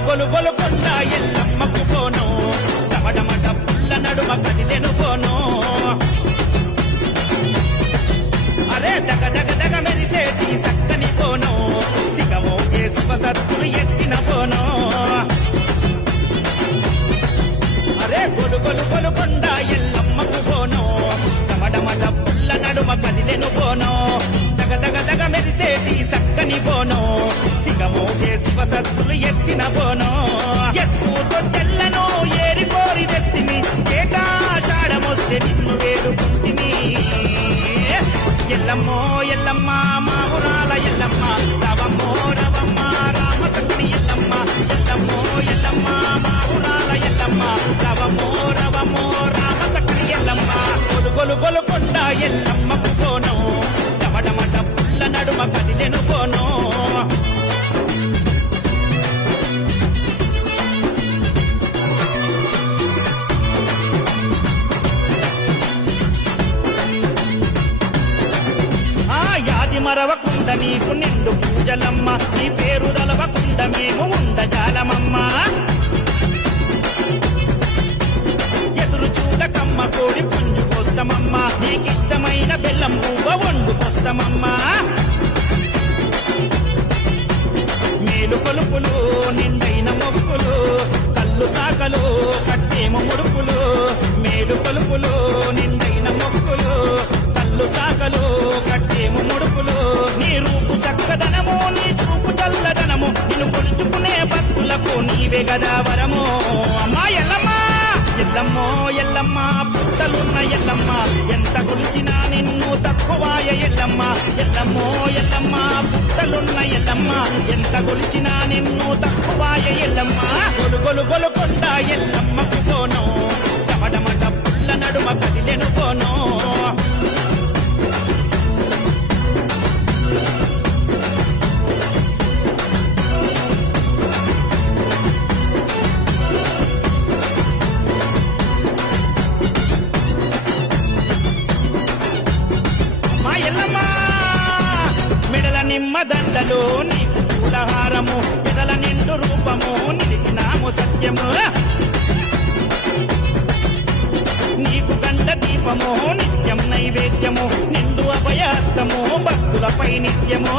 గొలు గొలుకొండ ఎల్లమ్మకు పోను డమడమట పుల్ల నడుమ కదిలెను పోను అరే దగ దగ దగ మెరిసేటి సక్కని పోను సిగమోగే శివసత్తులు ఎత్తిన పోను అరే గొలు గొలుకొండ ఎల్లమ్మకు పోను డమడమట పుల్ల నడుమ కదిలెను పోను దగ దగ దగ మెరిసేటి సక్కని పోను సిగమోగే శివసత్తులు ఎత్తిన పోను ఎత్తుతో తెల్లను ఏరి కోరి తెస్తిని ఏటాషాఢమొస్తే నిన్ను వేడుకుంటిని ఎల్లమ్మో ఎల్లమ్మ మా ఊరాల ఎల్లమ్మ రవమ్మో రవమ్మ రామసక్తి ఎల్లమ్మ ఎల్లమ్మో ఎల్లమ్మ మా ఊరాల ఎల్లమ్మ రవమ్మో రవమ్మో రామసక్తి ఎల్లమ్మ గొలుకొండ ఎల్లమ్మకు పోను డమడమట పుల్ల నడుమ కదిలెను పోను మరవకుండ నీకు నిండు పూజలమ్మ నీ పేరు దలవకుండ మేము ఉండజాలమమ్మ ఎదురు చూడకమ్మ కోడి పుంజుకొస్తమమ్మ నీకిష్టమైన బెల్లం పువ్వ వండుకొస్తమమ్మ మేలు కొలుపులు నిండైన మొక్కులు కళ్ళు సాకలు కట్టేమ ముడుపులు మేలు కొలుపులు నిండైన మొక్కులు కళ్ళు సాకలు కట్టేము ముడుపులు నీ రూపు చక్కదనము నీ చూపు చల్లదనము నిన్ను కొలుచుకునే భక్తులకు నీవే గదా వరము అమ్మా ఎల్లమ్మ ఎల్లమ్మో ఎల్లమ్మ పుట్టలున్న ఎల్లమ్మ ఎంత కొలిచినా నిన్ను తక్కువాయ ఎల్లమ్మ ఎల్లమ్మో ఎల్లమ్మ పుట్టలున్న ఎల్లమ్మ ఎంత కొలిచినా నిన్ను తక్కువాయ ఎల్లమ్మ గొలుకొండ ఎల్లమ్మకు పోను డమడమట పుల్ల నడుమ కదిలెను పోను నిమ్మదండలో నీకు పూలహారము పెదల నిండు రూపము నిలిపినాము సత్యము నీకు గంట దీపము నిత్యం నైవేద్యము నిండు అభయాస్తము భక్తులపై నిత్యము